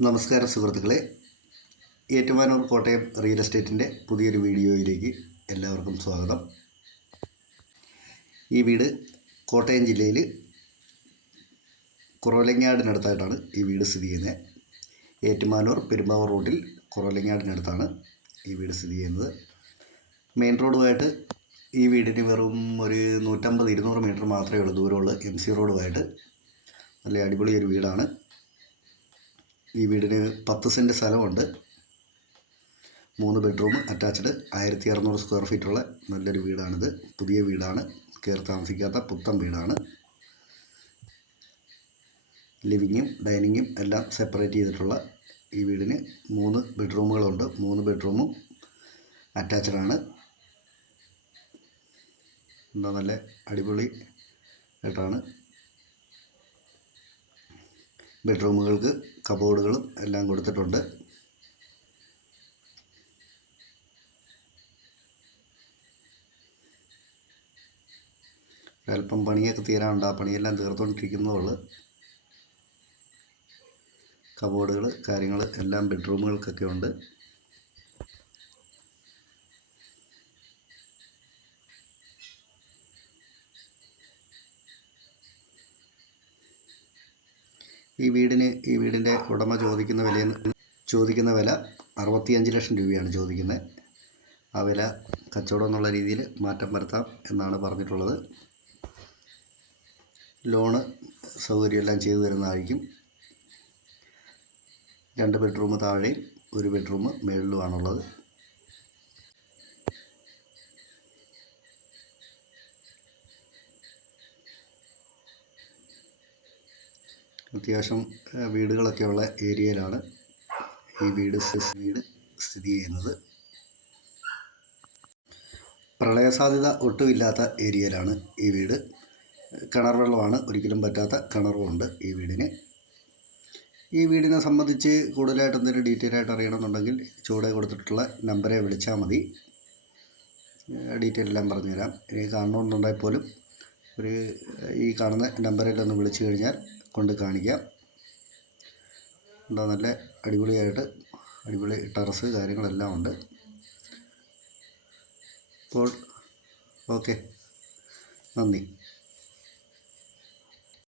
നമസ്കാരം സുഹൃത്തുക്കളെ, ഏറ്റുമാനൂർ കോട്ടയം റിയൽ എസ്റ്റേറ്റിൻ്റെ പുതിയൊരു വീഡിയോയിലേക്ക് എല്ലാവർക്കും സ്വാഗതം. ഈ വീട് കോട്ടയം ജില്ലയിൽ കുറവലങ്ങാടിനടുത്തായിട്ടാണ് ഈ വീട് സ്ഥിതി ചെയ്യുന്നത്. ഏറ്റുമാനൂർ പെരുമ്പാവൂർ റൂട്ടിൽ കുറവലങ്ങാടിനടുത്താണ് ഈ വീട് സ്ഥിതി ചെയ്യുന്നത്. മെയിൻ റോഡുമായിട്ട് ഈ വീടിന് വെറും ഒരു 150-200 മീറ്റർ മാത്രമേ ഉള്ളൂ ദൂരമുള്ളൂ. MC റോഡുമായിട്ട് നല്ല അടിപൊളി ഒരു വീടാണ്. ഈ വീടിന് 10 സെൻറ്റ് സ്ഥലമുണ്ട്. 3 ബെഡ്റൂം അറ്റാച്ച്ഡ്, 1600 സ്ക്വയർ ഫീറ്റുള്ള നല്ലൊരു വീടാണിത്. പുതിയ വീടാണ്, കയറി താമസിക്കാത്ത പുത്തൻ വീടാണ്. ലിവിങ്ങും ഡൈനിങ്ങും എല്ലാം സെപ്പറേറ്റ് ചെയ്തിട്ടുള്ള ഈ വീടിന് 3 ബെഡ്റൂമുകളുണ്ട്. 3 ബെഡ്റൂമും അറ്റാച്ച്ഡാണ്. എന്താ നല്ല അടിപൊളി ആയിട്ടാണ്. ബെഡ്റൂമുകൾക്ക് കബോർഡുകളും എല്ലാം കൊടുത്തിട്ടുണ്ട്. ഒരല്പം പണിയൊക്കെ തീരാനുണ്ട്. ആ പണിയെല്ലാം തീർത്തുകൊണ്ടിരിക്കുന്നതുള്ളൂ. കബോർഡുകൾ കാര്യങ്ങൾ എല്ലാം ബെഡ്റൂമുകൾക്കൊക്കെ ഉണ്ട്. ഈ വീടിൻ്റെ ഉടമ ചോദിക്കുന്ന വില 65 ലക്ഷം രൂപയാണ് ചോദിക്കുന്നത്. ആ വില കച്ചവടം എന്നുള്ള രീതിയിൽ മാറ്റം വരുത്താം എന്നാണ് പറഞ്ഞിട്ടുള്ളത്. ലോണ് സൗകര്യമെല്ലാം ചെയ്തു തരുന്നതായിരിക്കും. 2 ബെഡ്റൂം താഴെയും 1 ബെഡ്റൂം മുകളിലുമാണുള്ളത്. അത്യാവശ്യം വീടുകളൊക്കെ ഉള്ള ഏരിയയിലാണ് ഈ വീട് സ്ഥിതി ചെയ്യുന്നത്. പ്രളയസാധ്യത ഒട്ടുമില്ലാത്ത ഏരിയയിലാണ് ഈ വീട്. കിണർ വെള്ളമാണ്, ഒരിക്കലും പറ്റാത്ത കിണറുമുണ്ട് ഈ വീടിന്. ഈ വീടിനെ സംബന്ധിച്ച് കൂടുതലായിട്ട് എന്തെങ്കിലും ഡീറ്റെയിൽ ആയിട്ട് അറിയണമെന്നുണ്ടെങ്കിൽ ചുവടെ കൊടുത്തിട്ടുള്ള നമ്പറെ വിളിച്ചാൽ മതി. ഡീറ്റെയിൽ എല്ലാം പറഞ്ഞുതരാം. ഇനി കാണണമെന്നുണ്ടെങ്കിൽ പോലും ഈ കാണുന്ന നമ്പറിലൊന്ന് വിളിച്ചു കഴിഞ്ഞാൽ കൊണ്ട് കാണിക്കാം. എന്താ നല്ല അടിപൊളി ടെറസ് കാര്യങ്ങളെല്ലാം ഉണ്ട്. അപ്പോൾ ഓക്കെ, നന്ദി.